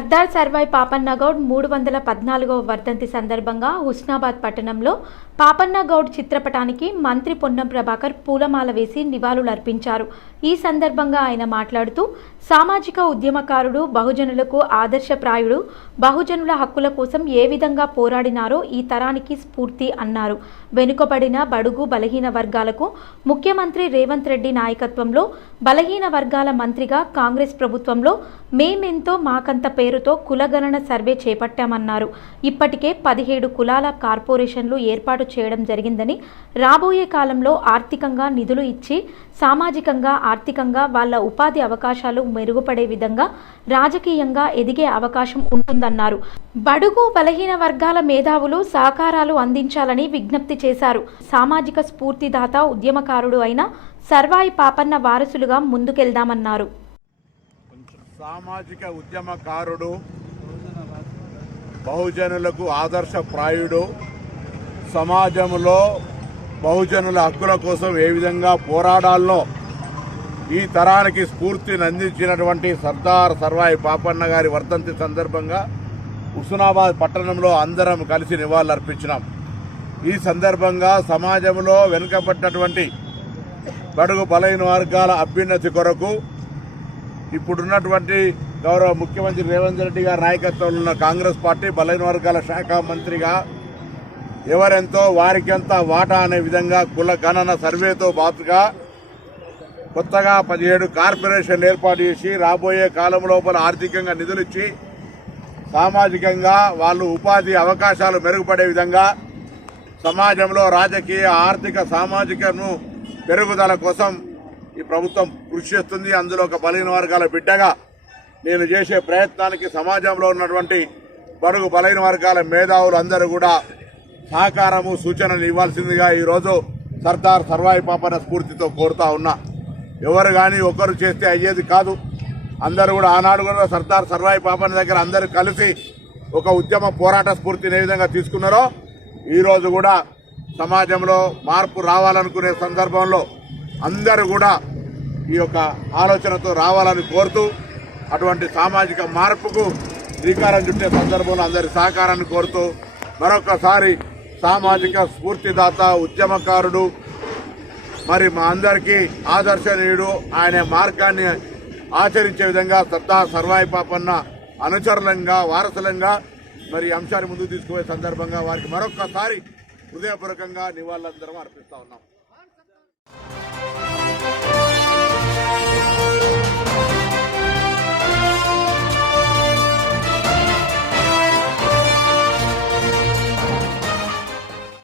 సర్దార్ సర్వాయి పాపన్న గౌడ్ 314వ వర్ధంతి సందర్భంగా హుస్నాబాద్ పట్టణంలో పాపన్న గౌడ్ చిత్రపటానికి మంత్రి పొన్నం ప్రభాకర్ పూలమాల వేసి నివాళులర్పించారు. ఈ సందర్భంగా ఆయన మాట్లాడుతూ సామాజిక ఉద్యమకారుడు, బహుజనులకు ఆదర్శప్రాయుడు, బహుజనుల హక్కుల కోసం ఏ విధంగా పోరాడినారో ఈ తరానికి స్ఫూర్తి అన్నారు. వెనుకబడిన బడుగు బలహీన వర్గాలకు ముఖ్యమంత్రి రేవంత్ రెడ్డి నాయకత్వంలో బలహీన వర్గాల మంత్రిగా కాంగ్రెస్ ప్రభుత్వంలో మేమెంతో మాకంత పేరుతో కులగణన సర్వే చేపట్టామన్నారు. ఇప్పటికే 17 కులాల కార్పొరేషన్లు ఏర్పాటు చేయడం జరిగిందని, రాబోయే కాలంలో ఆర్థికంగా నిధులు ఇచ్చి సామాజికంగా ఆర్థికంగా వాళ్ళ ఉపాధి అవకాశాలు మెరుగుపడే విధంగా రాజకీయంగా ఎదిగే అవకాశం ఉంటుందన్నారు. బడుగు బలహీన వర్గాల మేధావులు సహకారాలు అందించాలని విజ్ఞప్తి చేశారు. సామాజిక స్ఫూర్తిదాత ఉద్యమకారుడు అయిన సర్వాయి పాపన్న వారసులుగా ముందుకెళ్దామన్నారు. సామాజిక ఉద్యమకారుడు, బహుజనులకు ఆదర్శప్రాయుడు, సమాజంలో బహుజనుల హక్కుల కోసం ఏ విధంగా పోరాడాలనో ఈ తరానికి స్ఫూర్తిని అందించినటువంటి సర్దార్ సర్వాయి పాపన్న గారి వర్ధంతి సందర్భంగా హుస్నాబాద్ పట్టణంలో అందరం కలిసి నివాళులర్పించినాం. ఈ సందర్భంగా సమాజంలో వెనుకబడినటువంటి బడుగు బలహీన వర్గాల అభ్యున్నతి కొరకు ఇప్పుడున్నటువంటి గౌరవ ముఖ్యమంత్రి రేవంత్ రెడ్డి గారి నాయకత్వంలో ఉన్న కాంగ్రెస్ పార్టీ బలహీన వర్గాల శాఖ మంత్రిగా ఎవరెంతో వారికెంత వాటా అనే విధంగా కుల గణన సర్వేతో పాటుగా కొత్తగా 17 కార్పొరేషన్లు ఏర్పాటు చేసి రాబోయే కాలం లోపల ఆర్థికంగా నిధులిచ్చి సామాజికంగా వాళ్ళు ఉపాధి అవకాశాలు మెరుగుపడే విధంగా సమాజంలో రాజకీయ ఆర్థిక సామాజికను పెరుగుదల కోసం ఈ ప్రభుత్వం కృషి చేస్తుంది. అందులో ఒక బలహీన వర్గాల బిడ్డగా నేను చేసే ప్రయత్నానికి సమాజంలో ఉన్నటువంటి బడుగు బలహీన వర్గాల మేధావులు అందరూ కూడా సహకారము సూచనలు ఇవ్వాల్సిందిగా ఈరోజు సర్దార్ సర్వాయి పాపన్న స్ఫూర్తితో కోరుతా ఉన్నా. ఎవరు కానీ ఒకరు చేస్తే అయ్యేది కాదు. అందరూ కూడా ఆనాడు కూడా సర్దార్ సర్వాయి పాపన్న దగ్గర అందరూ కలిసి ఒక ఉద్యమ పోరాట స్ఫూర్తిని ఏ విధంగా తీసుకున్నారో ఈరోజు కూడా సమాజంలో మార్పు రావాలనుకునే సందర్భంలో అందరూ కూడా ఈ యొక్క ఆలోచనతో రావాలని కోరుతూ అటువంటి సామాజిక మార్పుకు శ్రీకారం చుట్టే సందర్భంలో అందరి సహకారాన్ని కోరుతూ మరొకసారి సామాజిక స్ఫూర్తిదాత ఉద్యమకారుడు, మరి మా అందరికీ ఆదర్శనీయుడు, ఆయన మార్గాన్ని ఆచరించే విధంగా సర్దార్ సర్వాయి పాపన్న అనుచరులంగా వారసులంగా మరి అంశాన్ని ముందుకు తీసుకుపోయే సందర్భంగా వారికి మరొకసారి హృదయపూర్వకంగా నివాళులందరం అర్పిస్తా ఉన్నాం.